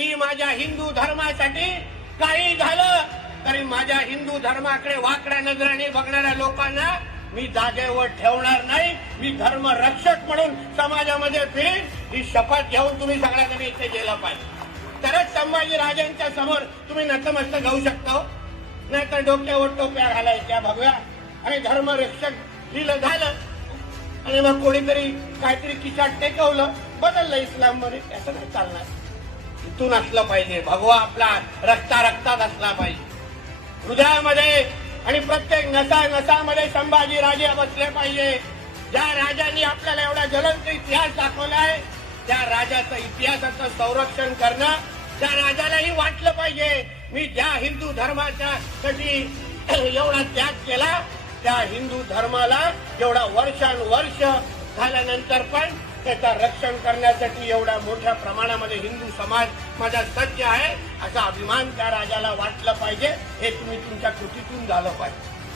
मी माझ्या हिंदू धर्मासाठी काही झालं तरी माझ्या हिंदू धर्माकडे वाकड्या नजराने बघणाऱ्या लोकांना मी जागेवर ठेवणार नाही। मी धर्म रक्षक म्हणून समाजामध्ये फिरेन ही शपथ घेऊन तुम्ही सगळ्यांनी इथे गेलं पाहिजे। तरच संभाजी राजांच्या समोर तुम्ही नतमस्तक घेऊ शकता, नाहीतर डोक्यावर टोप्या घालायच्या भगव्या आणि धर्म रक्षक लिहिलं झालं आणि मग कोणीतरी काहीतरी खिशात टेकवलं बदललं इस्लाम मध्ये, त्याचं नाही चालणार। इथून असलं पाहिजे, भगवा आपला रक्ता रक्तात असला पाहिजे हृदयामध्ये आणि प्रत्येक नसामध्ये संभाजी राजे बसले पाहिजे। ज्या राजांनी आपल्याला एवढा ज्वलंत इतिहास दाखवलाय त्या राजाचं इतिहासाचं संरक्षण करणं, त्या राजालाही वाटलं पाहिजे मी ज्या हिंदू धर्माच्या साठी एवढा त्याग केला त्या हिंदू धर्माला एवढा वर्षानुवर्ष झाल्यानंतर पण त्याचं रक्षण करण्यासाठी एवढ्या मोठ्या प्रमाणामध्ये हिंदू समाज माझा सज्ज आहे असा अभिमान त्या राजाला वाटलं पाहिजे। हे तुम्ही तुमच्या कृतीतून झालं पाहिजे।